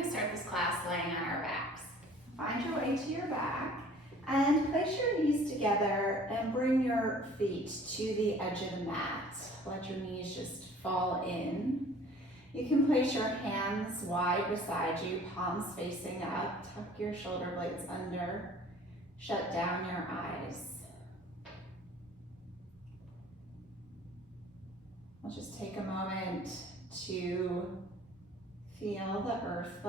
going to start this class laying on our backs. Find your way to your back and place your knees together and bring your feet to the edge of the mat. Let your knees just fall in. You can place your hands wide beside you, palms facing up. Tuck your shoulder blades under. Shut down your eyes. We'll just take a moment to feel the earth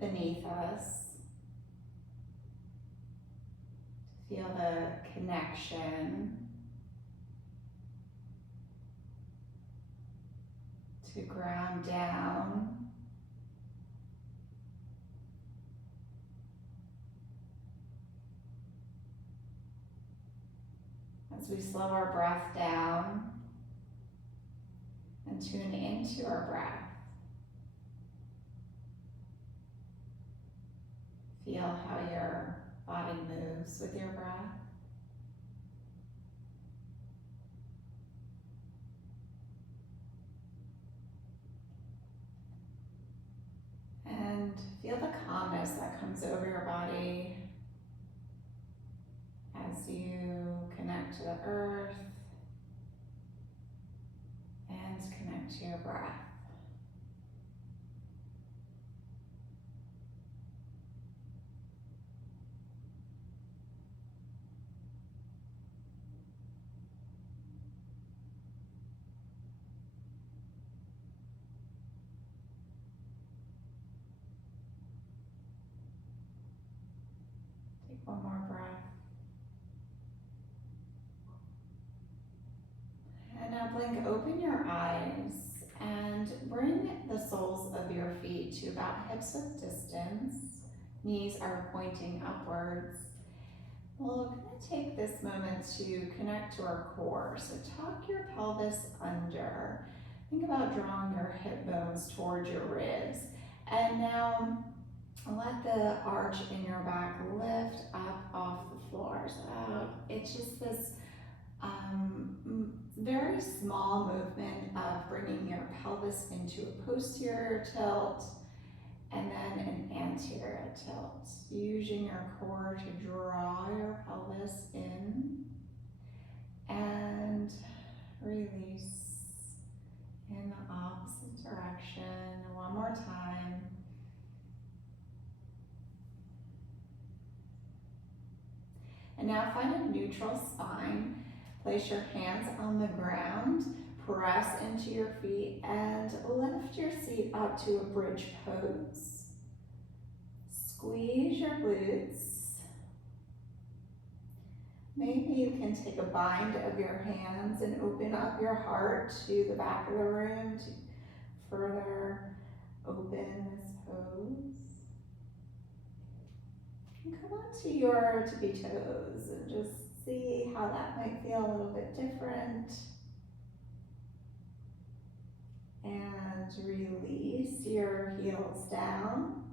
beneath us. Feel the connection to ground down. As we slow our breath down and tune into our breath. Feel how your body moves with your breath. And feel the calmness that comes over your body as you connect to the earth and connect to your breath. Take one more breath. And now blink open your eyes and bring the soles of your feet to about hips width distance. Knees are pointing upwards. We're going to take this moment to connect to our core. So tuck your pelvis under. Think about drawing your hip bones towards your ribs. And now let the arch in your back lift up off the floor. So it's just this very small movement of bringing your pelvis into a posterior tilt and then an anterior tilt. Using your core to draw your pelvis in and release in the opposite direction. One more time. And now find a neutral spine. Place your hands on the ground, press into your feet, and lift your seat up to a bridge pose. Squeeze your glutes. Maybe you can take a bind of your hands and open up your heart to the back of the room to further open this pose. And come on to your tippy toes and just see how that might feel a little bit different. And release your heels down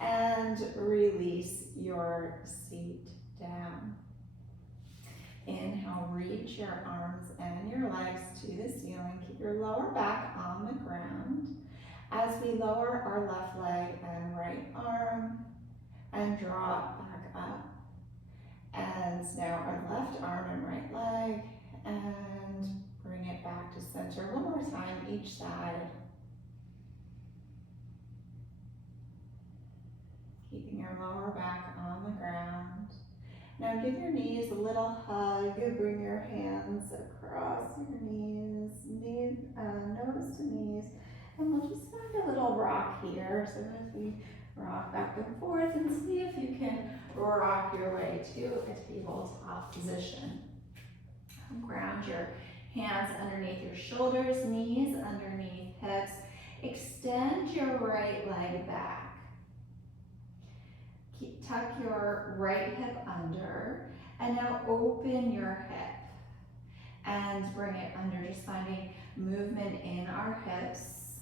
and release your seat down. Inhale, reach your arms and your legs to the ceiling. Keep your lower back on the ground. As we lower our left leg and right arm and draw it back up. And now our left arm and right leg, and bring it back to center. One more time, each side. Keeping your lower back on the ground. Now give your knees a little hug. Bring your hands across your knees, nose to knees. And we'll just find a little rock here. So if we rock back and forth and see if you can rock your way to a tabletop position. Ground your hands underneath your shoulders, knees underneath hips. Extend your right leg back. Tuck your right hip under, and now open your hip and bring it under, just finding movement in our hips.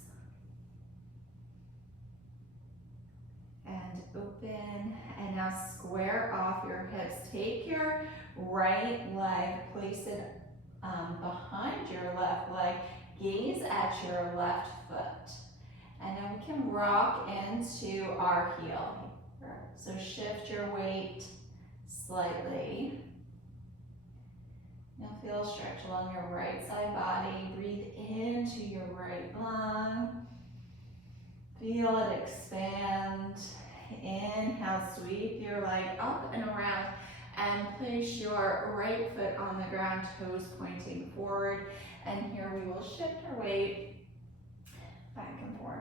And open, and now square off your hips. Take your right leg, place it behind your left leg, gaze at your left foot, And then we can rock into our heel. So shift your weight slightly. You'll feel a stretch along your right side body. Breathe into your right lung. Feel it expand. Inhale, sweep your leg up and around and place your right foot on the ground, toes pointing forward. And here we will shift our weight back and forth.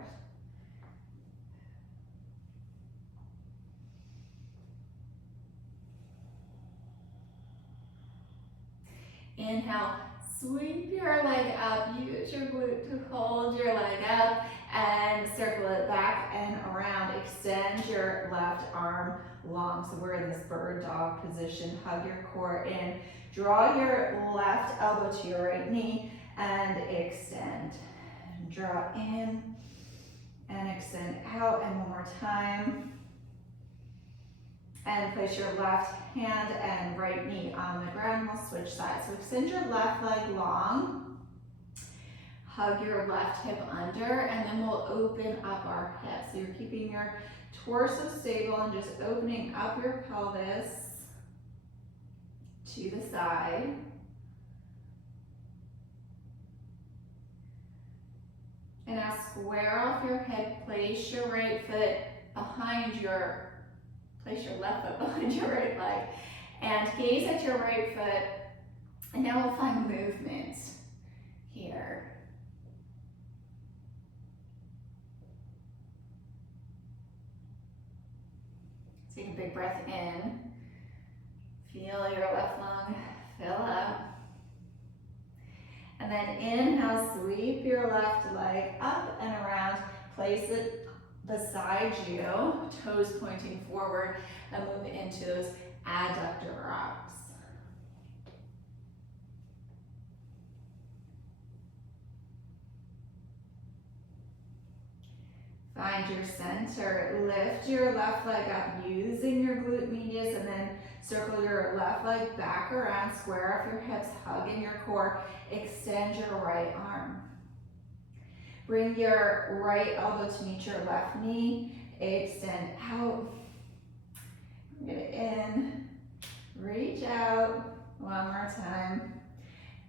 Inhale, sweep your leg up, use your glute to hold your leg up and circle it back and around. Extend your left arm long, so we're in this bird dog position. Hug your core in, draw your left elbow to your right knee and extend. Draw in and extend out, and one more time. And place your left hand and right knee on the ground. We'll switch sides. So extend your left leg long. Hug your left hip under, and then we'll open up our hips. So you're keeping your torso stable and just opening up your pelvis to the side. And now square off your hip. Place your right foot behind your Place your left foot behind your right leg and gaze at your right foot. And now we'll find movement here. Take a big breath in. Feel your left lung fill up. And then inhale, sweep your left leg up and around. Place it beside you, toes pointing forward, and move into those adductor rocks. Find your center, lift your left leg up using your glute medius, and then circle your left leg back around, square off your hips, hug in your core, extend your right arm. Bring your right elbow to meet your left knee, extend out, bring it in, reach out, one more time,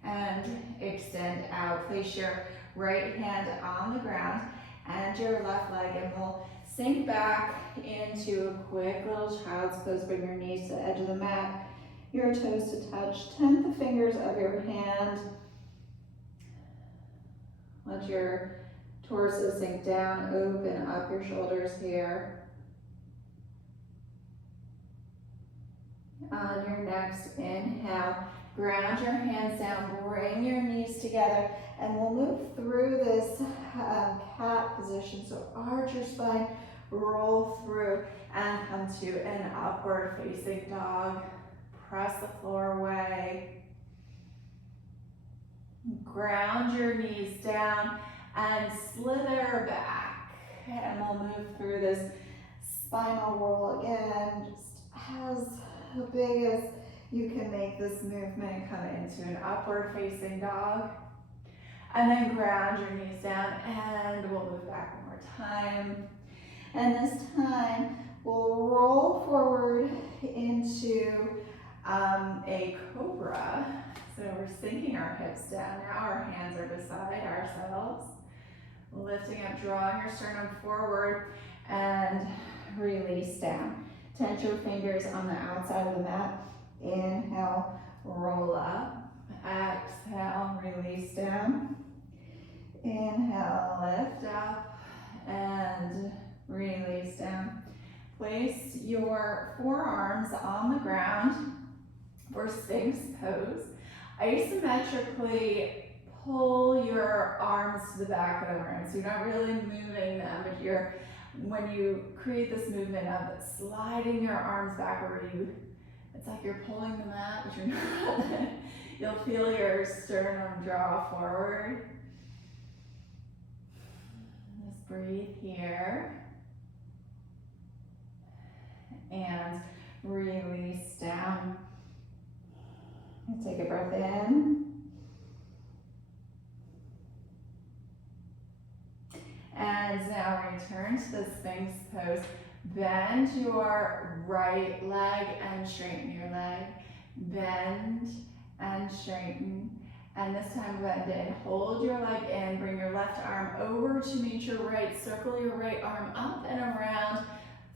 and extend out. Place your right hand on the ground and your left leg, and we'll sink back into a quick little child's pose. Bring your knees to the edge of the mat, your toes to touch, tent the fingers of your hand. Let your torso sink down, open up your shoulders here. On your next inhale, ground your hands down, bring your knees together, and we'll move through this cat position. So arch your spine, roll through, and come to an upward facing dog. Press the floor away. Ground your knees down and slither back. And we'll move through this spinal roll again, just as big as you can make this movement. Come into an upward facing dog. And then ground your knees down, and we'll move back one more time. And this time, we'll roll forward into a cobra. So we're sinking our hips down. Now our hands are beside ourselves. Lifting up, drawing your sternum forward, and release down. Tense your fingers on the outside of the mat. Inhale, roll up. Exhale, release down. Inhale, lift up and release down. Place your forearms on the ground for Sphinx pose. Isometrically pull your arms to the back of the room. So you're not really moving them, but when you create this movement of sliding your arms backward, it's like you're pulling the mat, but you're not. You'll feel your sternum draw forward. Just breathe here. And release down. And take a breath in. And now now return to the Sphinx pose. Bend your right leg and straighten your leg. Bend and straighten. And this time bend in. Hold your leg in. Bring your left arm over to meet your right. Circle your right arm up and around.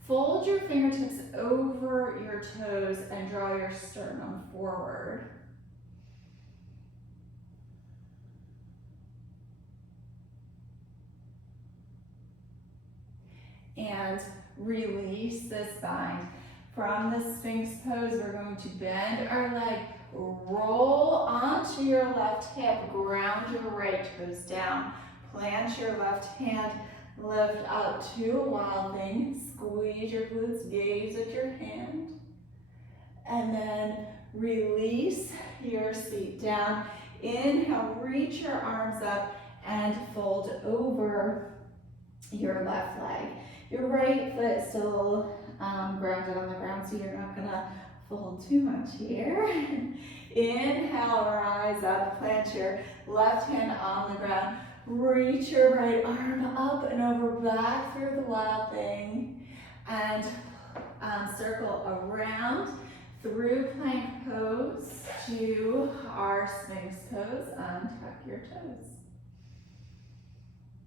Fold your fingertips over your toes and draw your sternum forward. And release this bind. From the Sphinx pose, we're going to bend our leg, roll onto your left hip, ground your right toes down, plant your left hand, lift up to a wild thing, squeeze your glutes, gaze at your hand, and then release your seat down. Inhale, reach your arms up and fold over your left leg. Your right foot still grounded on the ground, so you're not gonna fold too much here. Inhale, rise up, plant your left hand on the ground. Reach your right arm up and over, back through the wild thing. And circle around through plank pose to our Sphinx pose. Untuck your toes.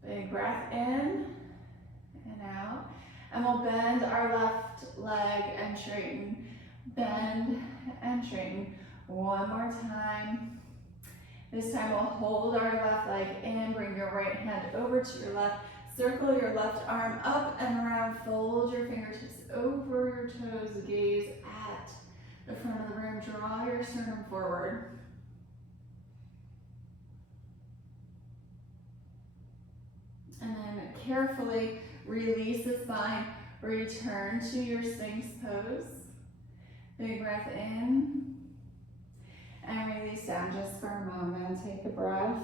Big breath in and out. And we'll bend our left leg and straighten. Bend and straighten. One more time. This time we'll hold our left leg in, bring your right hand over to your left, circle your left arm up and around, fold your fingertips over your toes, gaze at the front of the room, draw your sternum forward. And then carefully release the spine, return to your Sphinx pose. Big breath in. And release down just for a moment. Take a breath.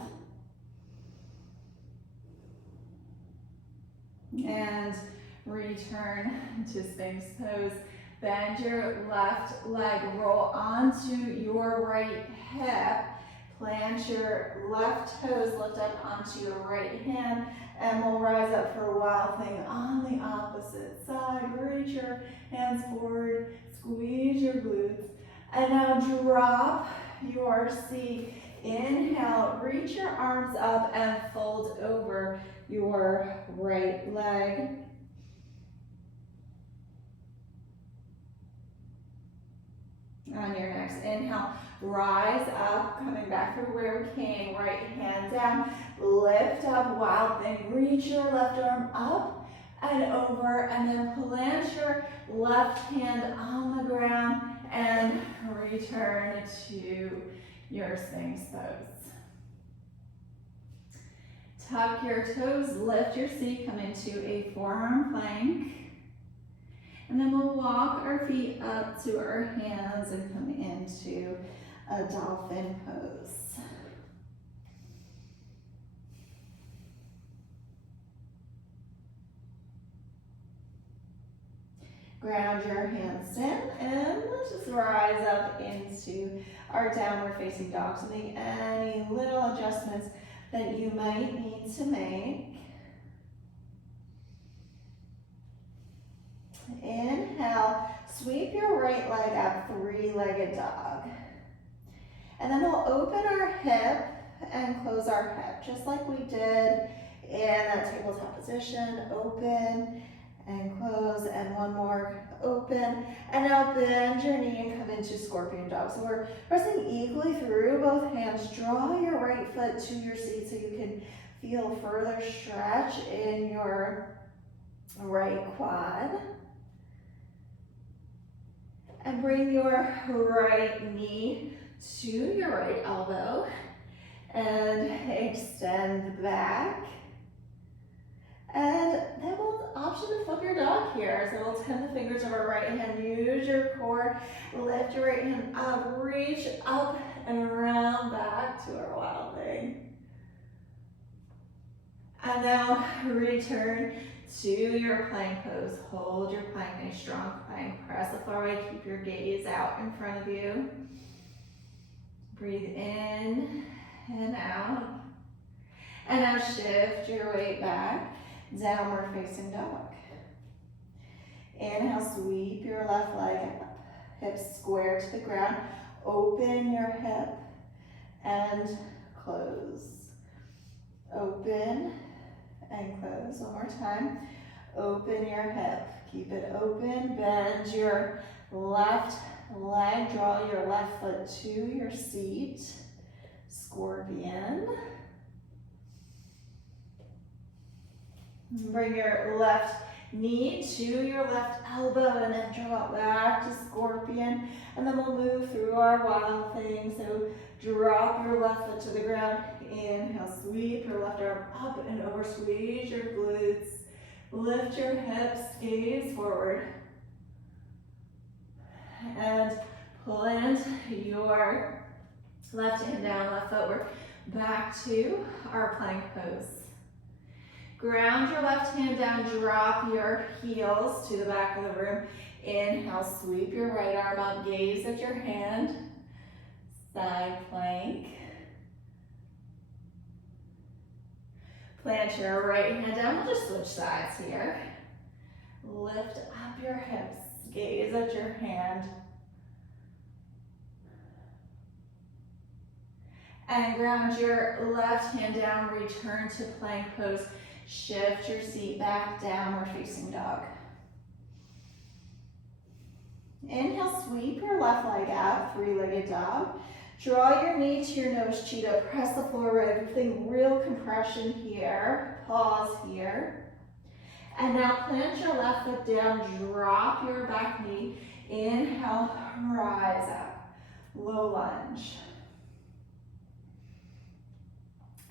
And return to Sphinx pose. Bend your left leg, roll onto your right hip. Plant your left toes, lift up onto your right hand, and we'll rise up for a wild thing on the opposite side. Reach your hands forward, squeeze your glutes, and now drop your seat. Inhale, reach your arms up and fold over your right leg. On your next inhale, rise up, coming back through where we came, right hand down, lift up, wild thing, reach your left arm up and over, and then plant your left hand on the ground and return to your Sphinx pose. Tuck your toes, lift your seat, come into a forearm plank. And then we'll walk our feet up to our hands and come into a dolphin pose. Ground your hands in and let's just rise up into our downward facing dog. So make any little adjustments that you might need to make. Inhale, sweep your right leg up, three-legged dog. And then we'll open our hip and close our hip, just like we did in that tabletop position. Open and close, and one more, open. And now bend your knee and come into scorpion dog. So we're pressing equally through both hands. Draw your right foot to your seat so you can feel further stretch in your right quad. And bring your right knee to your right elbow and extend back. And then we'll option to flip your dog here. So we'll tend the fingers of our right hand, use your core, lift your right hand up, reach up and around back to our wild thing. And now return to your plank pose. Hold your plank, nice strong plank. Press the floor away, keep your gaze out in front of you. Breathe in and out. And now shift your weight back. downward facing dog. Inhale, sweep your left leg up, hips square to the ground. Open your hip and close. Open and close. One more time. Open your hip. Keep it open. Bend your left leg. Draw your left foot to your seat. Scorpion. Bring your left knee to your left elbow and then draw it back to scorpion. And then we'll move through our wild thing. So drop your left foot to the ground. Inhale, sweep your left arm up and over. Squeeze your glutes. Lift your hips, gaze forward. And plant your left hand down, left foot. We're back to our plank pose. Ground your left hand down, drop your heels to the back of the room. Inhale, sweep your right arm up, gaze at your hand. Side plank. Plant your right hand down. We'll just switch sides here. Lift up your hips, gaze at your hand. And ground your left hand down, return to plank pose. Shift your seat back, downward facing dog. Inhale, sweep your left leg out, three-legged dog. Draw your knee to your nose, cheetah. Press the floor right, everything real compression here. Pause here. And now plant your left foot down, drop your back knee. Inhale, rise up, low lunge.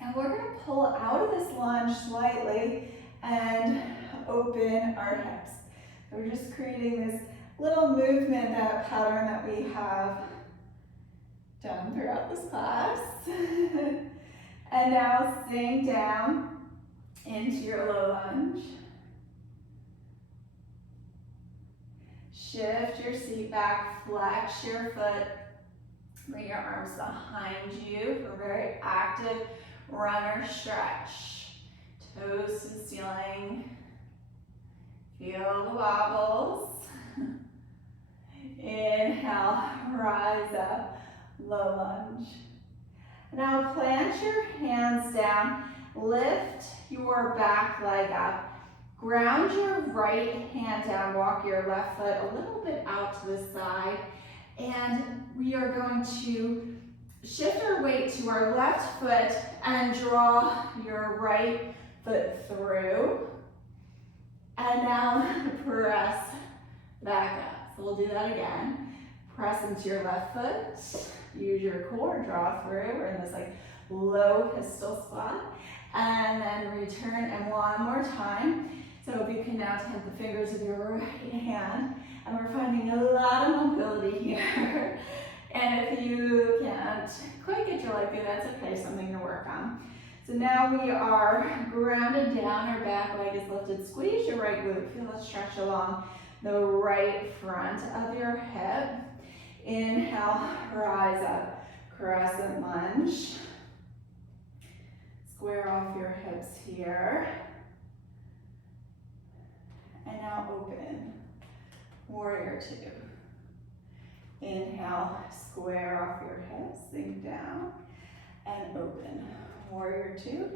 And we're going to pull out of this lunge slightly and open our hips. So we're just creating this little movement, that pattern that we have done throughout this class. And now sink down into your low lunge. Shift your seat back, flex your foot, bring your arms behind you for a very active runner stretch. Toes to the ceiling. Feel the wobbles. Inhale, rise up, low lunge. Now plant your hands down, lift your back leg up, ground your right hand down, walk your left foot a little bit out to the side, and we are going to shift our weight to our left foot and draw your right foot through. And now press back up. So we'll do that again. Press into your left foot. Use your core, draw through. We're in this like low pistol squat. And then return, and one more time. So if you can now tap the fingers of your right hand. And we're finding a lot of mobility here. And if you can't quite get your leg through, that's okay, something to work on. So now we are grounded down, our back leg is lifted. Squeeze your right glute, feel a stretch along the right front of your hip. Inhale, rise up, crescent lunge. Square off your hips here. And now open, warrior two. Inhale, square off your hips, sink down, and open. Warrior two,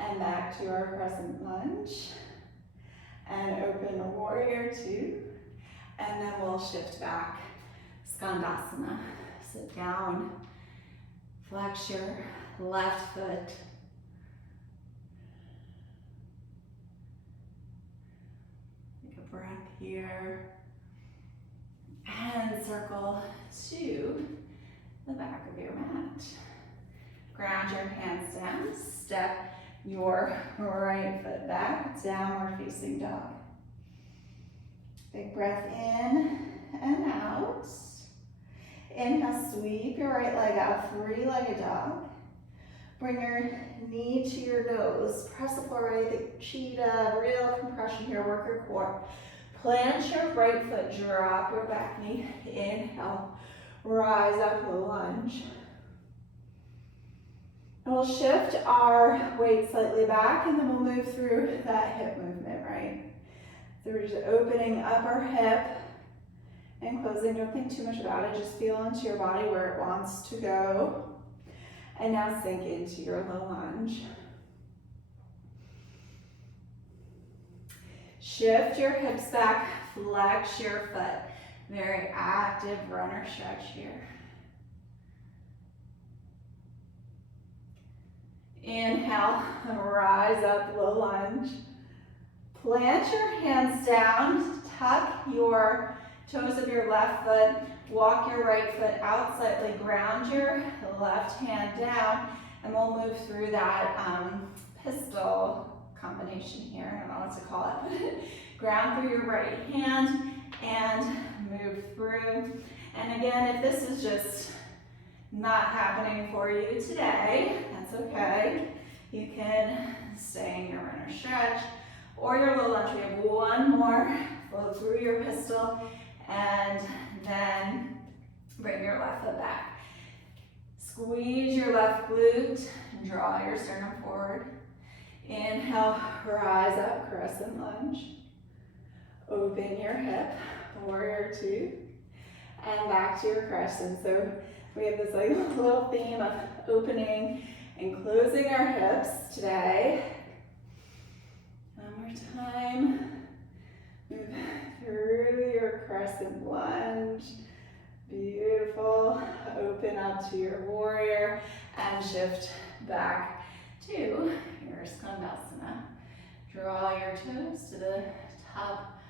and back to our crescent lunge. And open warrior two, and then we'll shift back. Skandasana, sit down, flex your left foot. Take a breath here. And circle to the back of your mat. Ground your hands down, step your right foot back, downward facing dog. Big breath in and out. Inhale, sweep your right leg out, three-legged dog. Bring your knee to your nose, press the floor right, the cheetah, real compression here, work your core. Plant your right foot, drop your back knee, inhale, rise up, low lunge. And we'll shift our weight slightly back, and then we'll move through that hip movement, right? So we're just opening up our hip and closing. Don't think too much about it. Just feel into your body where it wants to go. And now sink into your low lunge. Shift your hips back, flex your foot. Very active runner stretch here. Inhale, rise up, low lunge. Plant your hands down, tuck your toes of your left foot, walk your right foot out slightly, ground your left hand down, and we'll move through that pistol combination here. I don't know what to call it. Ground through your right hand and move through. And again, if this is just not happening for you today, that's okay. You can stay in your runner stretch or your low lunge. We have one more. Flow through your pistol and then bring your left foot back. Squeeze your left glute, draw your sternum forward. Inhale, rise up, crescent lunge. Open your hip, warrior two, and back to your crescent. So we have this like little theme of opening and closing our hips today. One more time. Move through your crescent lunge. Beautiful. Open up to your warrior and shift back to your Skandasana. Draw your toes to the top,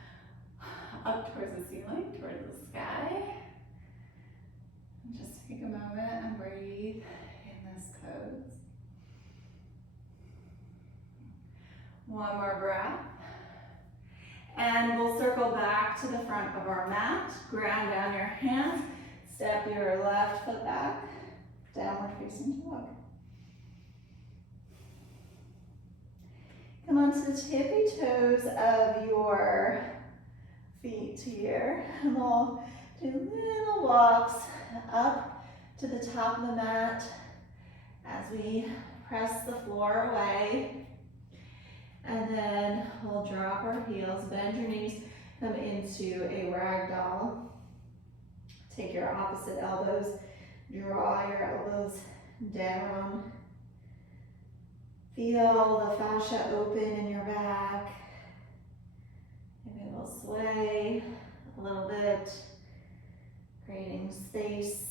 up towards the ceiling, towards the sky. And just take a moment and breathe in this pose. One more breath. And we'll circle back to the front of our mat. Ground down your hands. Step your left foot back. Downward facing dog. Come onto the tippy toes of your feet here. And we'll do little walks up to the top of the mat as we press the floor away. And then we'll drop our heels, bend your knees, come into a ragdoll. Take your opposite elbows, draw your elbows down. Feel the fascia open in your back. Maybe we'll sway a little bit, creating space.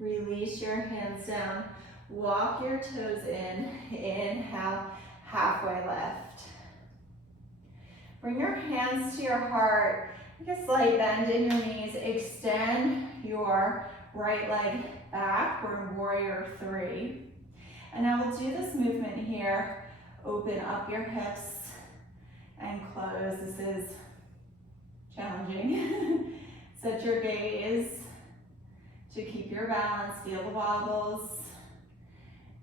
Release your hands down. Walk your toes in. Inhale, halfway left. Bring your hands to your heart. Take a slight bend in your knees. Extend your right leg back. We're in warrior three. And now we'll do this movement here. Open up your hips and close. This is challenging. Set your gaze to keep your balance, feel the wobbles,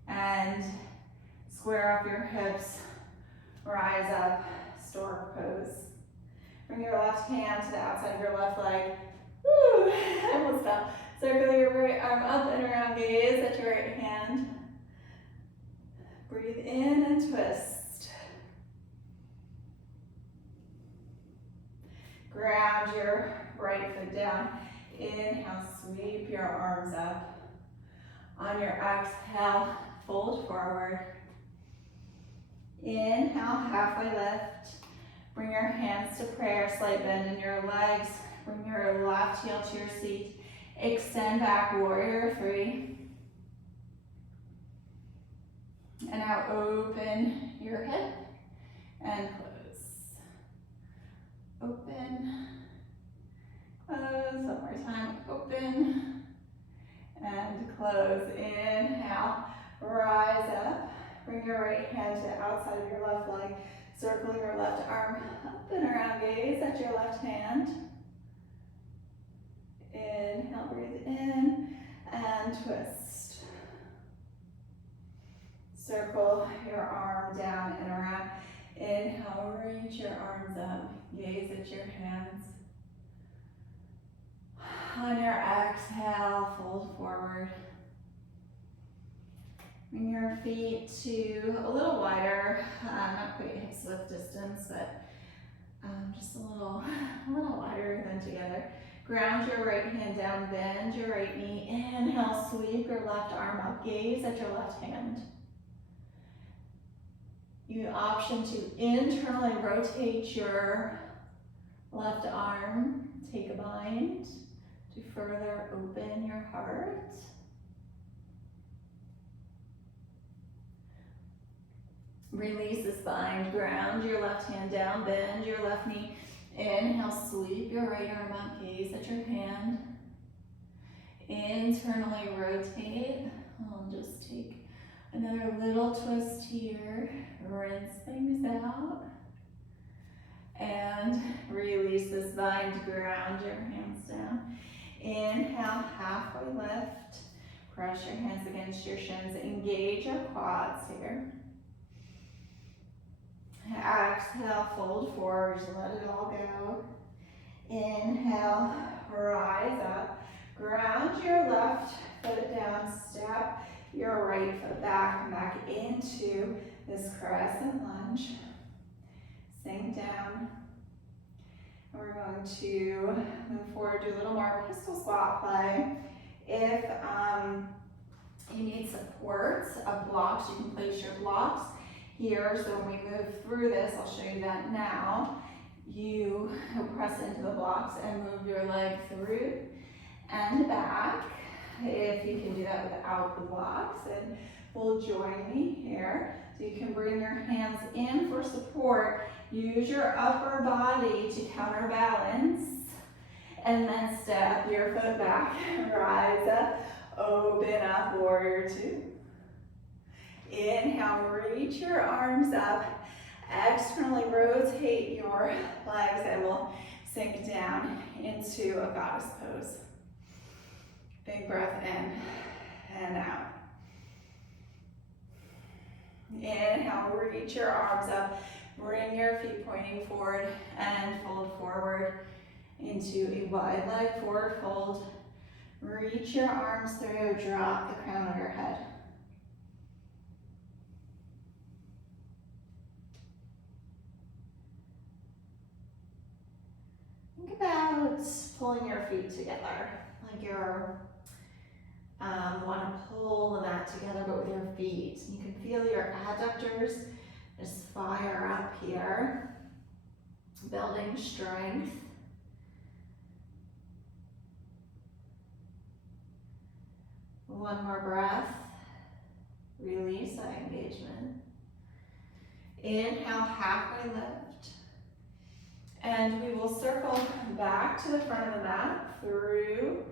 and square up your hips, rise up, stork pose. Bring your left hand to the outside of your left leg. Woo, I almost fell. Circle your right arm up and around, gaze at your right hand. Breathe in and twist. Ground your right foot down. Inhale, sweep your arms up. On your exhale, fold forward. Inhale, halfway lift. Bring your hands to prayer, slight bend in your legs. Bring your left heel to your seat. Extend back, warrior three. And now open your hip and close. Open. Close, one more time, open, and close. Inhale, rise up. Bring your right hand to the outside of your left leg. Circle your left arm up and around, gaze at your left hand. Inhale, breathe in, and twist. Circle your arm down and around. Inhale, gaze at your hands. On your exhale, fold forward. Bring your feet to a little wider, not quite hips width distance, but just a little wider than together. Ground your right hand down, bend your right knee. Inhale, sweep your left arm up, gaze at your left hand. You option to internally rotate your left arm. Take a bind to further open your heart. Release this bind, ground your left hand down, bend your left knee. Inhale, sweep your right arm up, gaze at your hand. Internally rotate. I'll just take another little twist here. Rinse things out. And release this bind, ground your hands down. Inhale, halfway lift. Press your hands against your shins. Engage your quads here. Exhale, fold forward, just let it all go. Inhale, rise up. Ground your left foot down, step your right foot back into this crescent lunge. Sink down. We're going to move forward, do a little more pistol squat play. If you need support of blocks, you can place your blocks here. So when we move through this, I'll show you that now. You press into the blocks and move your leg through and back. If you can do that without the blocks, and will join me here. So you can bring your hands in for support. Use your upper body to counterbalance. And then step your foot back. Rise up, open up, warrior two. Inhale, reach your arms up. Externally rotate your legs and we'll sink down into a goddess pose. Big breath in and out. Inhale, reach your arms up. Bring your feet pointing forward and fold forward into a wide leg forward fold. Reach your arms through, drop the crown of your head. Think about pulling your feet together, like you're want to pull the mat together, but with your feet. You can feel your adductors just fire up here, building strength. One more breath. Release that engagement. Inhale, halfway lift. And we will circle back to the front of the mat through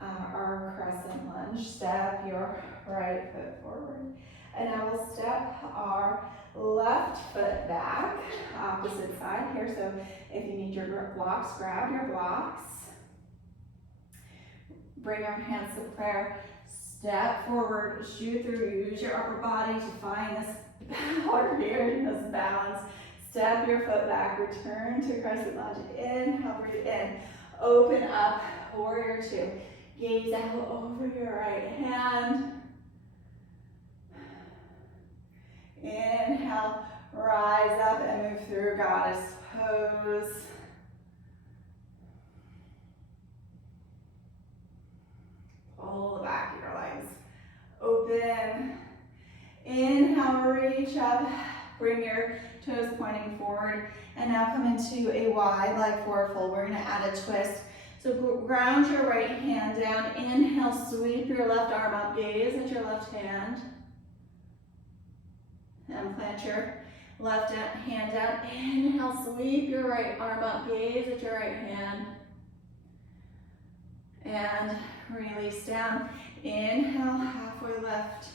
our crescent lunge. Step your right foot forward. And I will step our left foot back, opposite side here. So if you need your blocks, grab your blocks. Bring your hands to prayer. Step forward, shoot through. Use your upper body to find this power here, this balance. Step your foot back, return to crescent lunge. Inhale, breathe in. Open up, warrior two. Gaze out over your right hand. Inhale, rise up and move through goddess pose. Pull the back of your legs open. Inhale, reach up. Bring your toes pointing forward. And now come into a wide leg forward fold. We're going to add a twist. So ground your right hand down. Inhale, sweep your left arm up. Gaze at your left hand. And plant your left hand down. Inhale, sweep your right arm up. Gaze at your right hand. And release down. Inhale, halfway lift.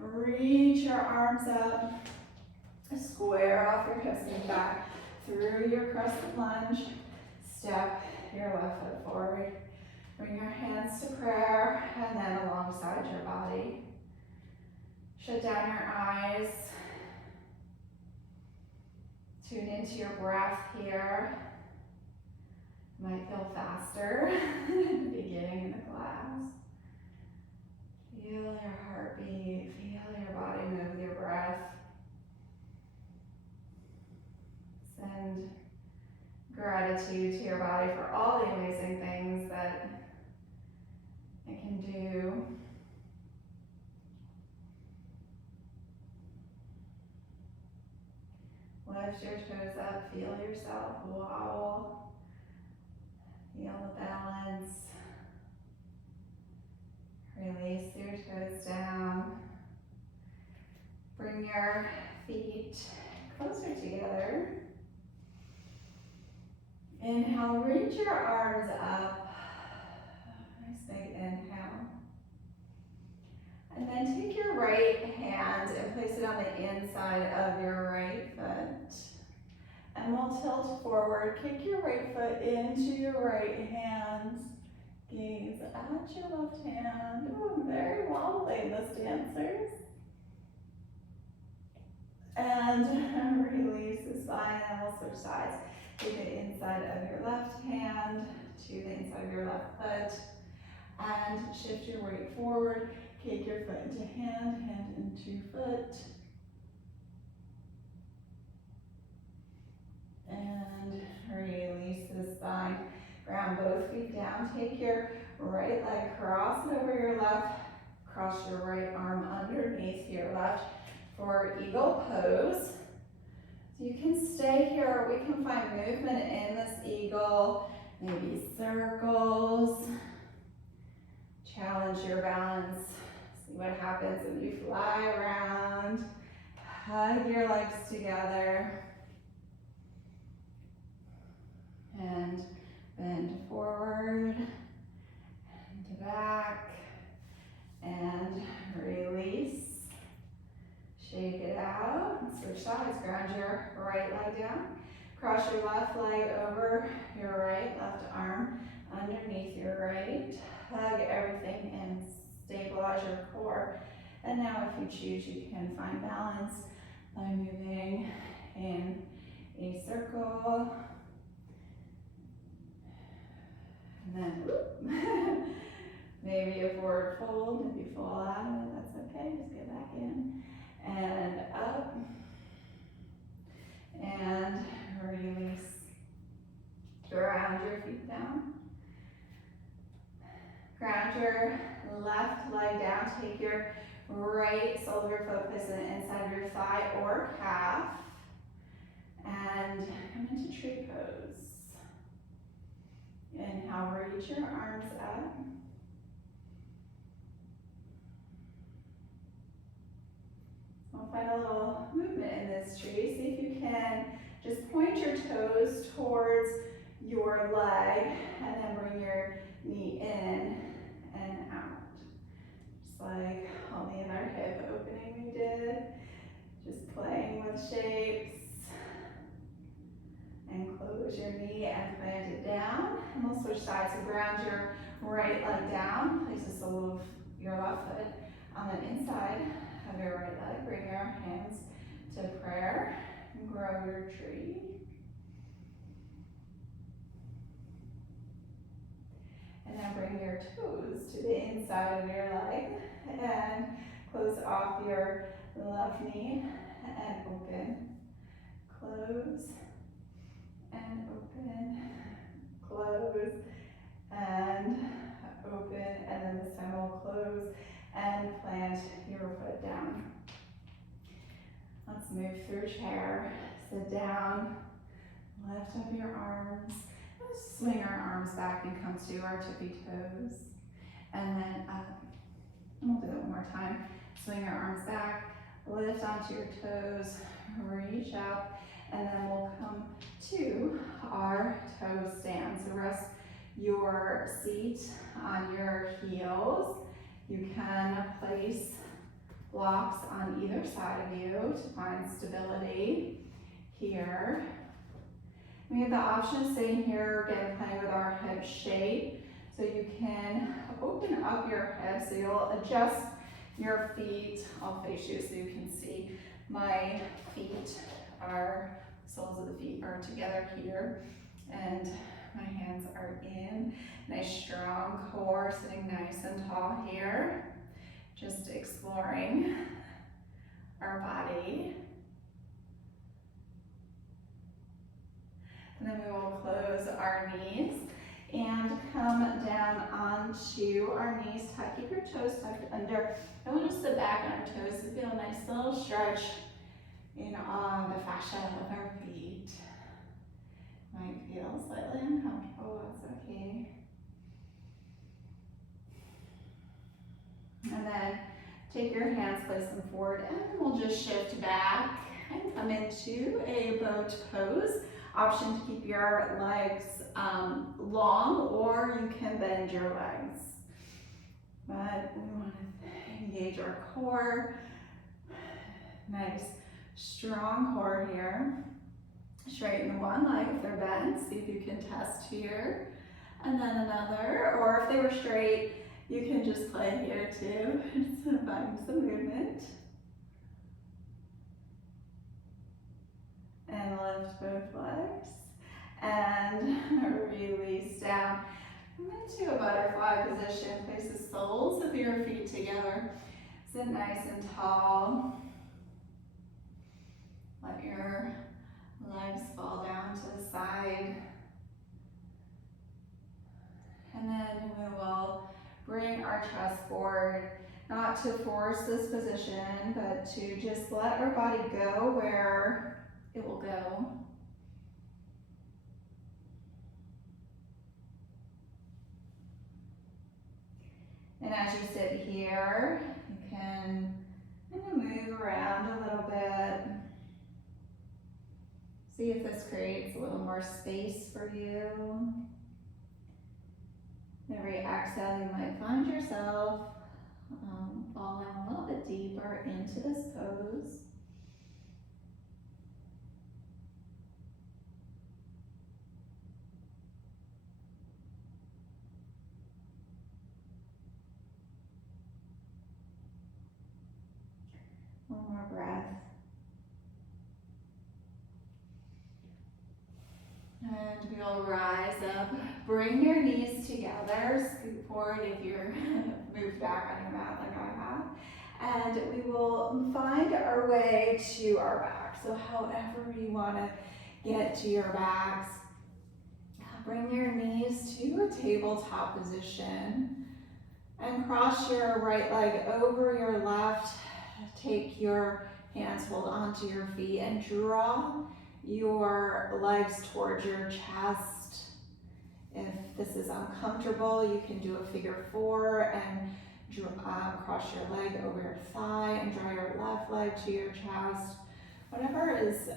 Reach your arms up. Square off your hips and back through your crescent lunge. Step your left foot forward. Bring your hands to prayer and then alongside your body. Shut down your eyes. Tune into your breath here. Might feel faster at the beginning of the class. Feel your heartbeat, feel your body move with your breath. Send gratitude to your body for all the amazing things that it can do. Lift your toes up, feel yourself wobble. Feel the balance. Release your toes down. Bring your feet closer together. Inhale, reach your arms up. Nice big inhale. And then take your right hand and place it on the inside of your right foot. And we'll tilt forward, kick your right foot into your right hand. Gaze at your left hand. Oh, very wobbly, this dancers. And release the spine, and we'll switch sides. Take the inside of your left hand to the inside of your left foot. And shift your weight forward. Kick your foot into hand, hand into foot. And release the spine. Ground both feet down. Take your right leg, cross it over your left. Cross your right arm underneath your left for eagle pose. So you can stay here, or we can find movement in this eagle. Maybe circles. Challenge your balance. See what happens when you fly around. Hug your legs together. And bend forward, and back, and release. Shake it out, and switch sides. Ground your right leg down. Cross your left leg over your right, left arm underneath your right. Hug everything and stabilize your core. And now if you choose, you can find balance by moving in a circle. And then whoop. Maybe a forward fold. If you fall out of it, that's okay. Just get back in. And up. And release. Ground your feet down. Ground your left leg down. Take your right sole of your foot, place it inside of your thigh or calf. And come into tree pose. Inhale, reach your arms up. We'll find a little movement in this tree. See if you can just point your toes towards your leg and then bring your knee in and out. Just like on the other hip opening we did. Just playing with shapes. And close your knee and plant it down. And we'll switch sides. So ground your right leg down. Place the sole of your left foot on the inside of your right leg. Bring your hands to prayer and grow your tree. And now bring your toes to the inside of your leg and close off your left knee and open, close, and open, close, and open, and then this time we'll close and plant your foot down. Let's move through chair, sit down, lift up your arms, let's swing our arms back and come to our tippy toes, and then up. And we'll do that one more time. Swing your arms back, lift onto your toes, reach up, and then we'll come to our toe stand. So rest your seat on your heels. You can place blocks on either side of you to find stability here. We have the option of sitting here, again, playing with our hip shape. So you can open up your hips, so you'll adjust your feet. I'll face you so you can see my feet are soles of the feet are together here, and my hands are in. Nice strong core, sitting nice and tall here. Just exploring our body. And then we will close our knees and come down onto our knees. Keep your toes tucked under. And we'll just sit back on our toes to feel a nice little stretch in on the fascia of our feet. Might feel slightly uncomfortable, that's okay. And then take your hands, place them forward, and we'll just shift back and come into a boat pose. Option to keep your legs long, or you can bend your legs. But we want to engage our core. Nice, strong core here. Straighten one leg if they're bent. See if you can test here. And then another, or if they were straight, you can just play here too. Just find some movement. And lift both legs. And release down into a butterfly position. Place the soles of your feet together. Sit nice and tall. Let your legs fall down to the side. And then we will bring our chest forward, not to force this position, but to just let our body go where it will go. And as you sit here, you can kind of move around a little bit. See if this creates a little more space for you. Every exhale, you might find yourself falling a little bit deeper into this pose. One more breath. And we'll rise up. Bring your knees together. Scoot forward if you're moved back on your mat like I have. And we will find our way to our back. So however you want to get to your backs, bring your knees to a tabletop position and cross your right leg over your left. Take your hands, hold onto your feet, and draw your legs towards your chest. If this is uncomfortable, you can do a figure four and cross your leg over your thigh and draw your left leg to your chest. Whatever is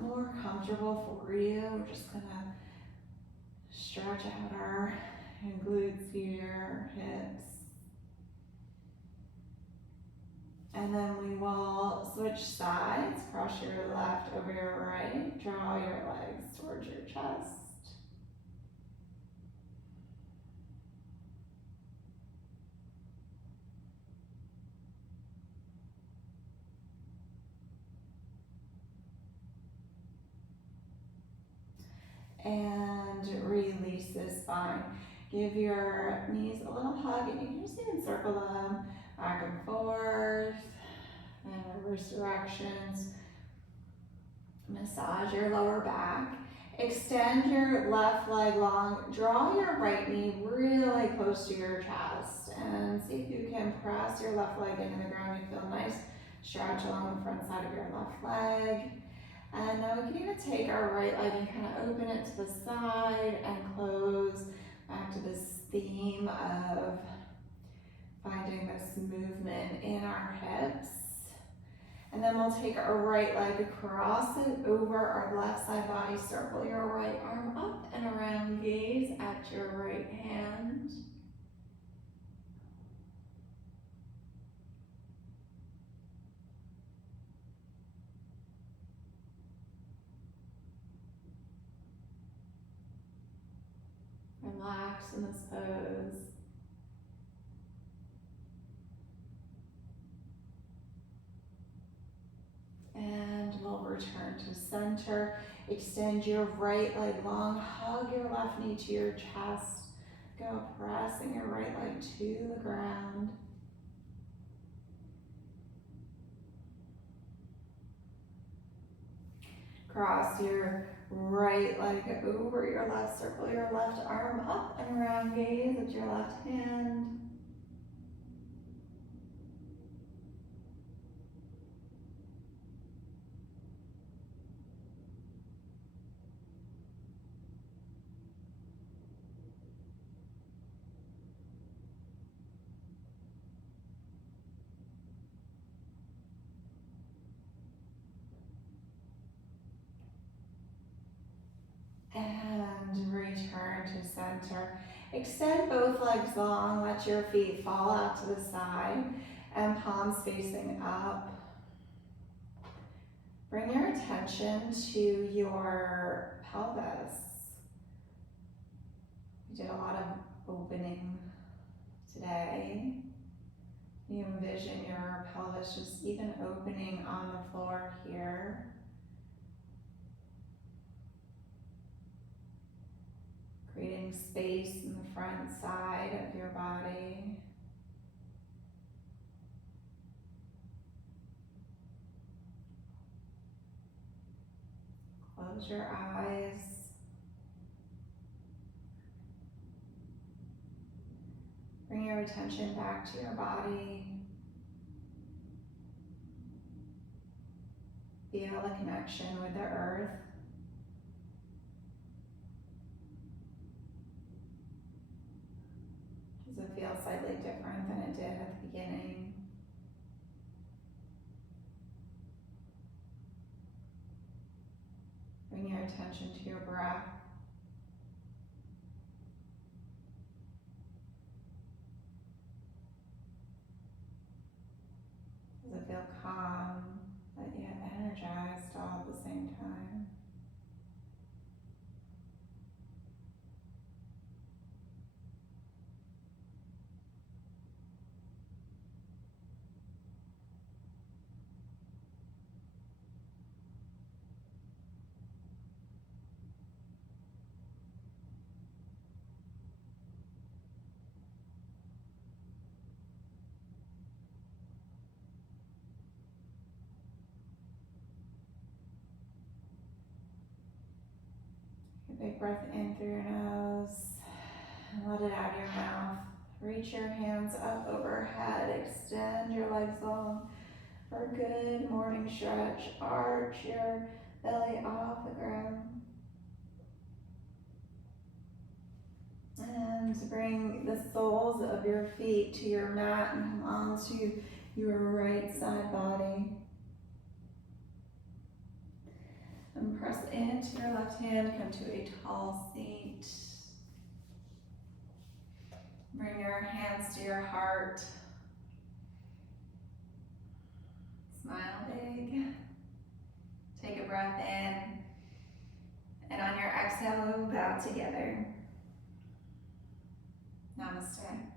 more comfortable for you. We're just gonna stretch out our glutes here, hips. And then we will switch sides, cross your left over your right, draw your legs towards your chest. And release the spine. Give your knees a little hug, and you can just even circle them back and forth and reverse directions. Massage your lower back. Extend your left leg long. Draw your right knee really close to your chest, and see if you can press your left leg into the ground. You feel nice stretch along the front side of your left leg. And now we can even take our right leg and kind of open it to the side and close back to this theme of finding this movement in our hips. And then we'll take our right leg, cross it over our left side body, circle your right arm up and around, gaze at your right hand. Relax in this pose. And we'll return to center. Extend your right leg long, hug your left knee to your chest. Go pressing your right leg to the ground. Cross your right leg over your left, circle your left arm up and around, gaze at your left hand. And return to center. Extend both legs long, let your feet fall out to the side and palms facing up. Bring your attention to your pelvis. We did a lot of opening today. You envision your pelvis just even opening on the floor here. Creating space in the front side of your body. Close your eyes. Bring your attention back to your body. Feel a connection with the earth. Does it feel slightly different than it did at the beginning? Bring your attention to your breath. Does it feel calm, but yet energized all at the same time? Take a big breath in through your nose and let it out of your mouth. Reach your hands up overhead, extend your legs long for a good morning stretch. Arch your belly off the ground. And bring the soles of your feet to your mat and come onto your right side body. And press into your left hand, come to a tall seat. Bring your hands to your heart. Smile big. Take a breath in. And on your exhale, bow together. Namaste.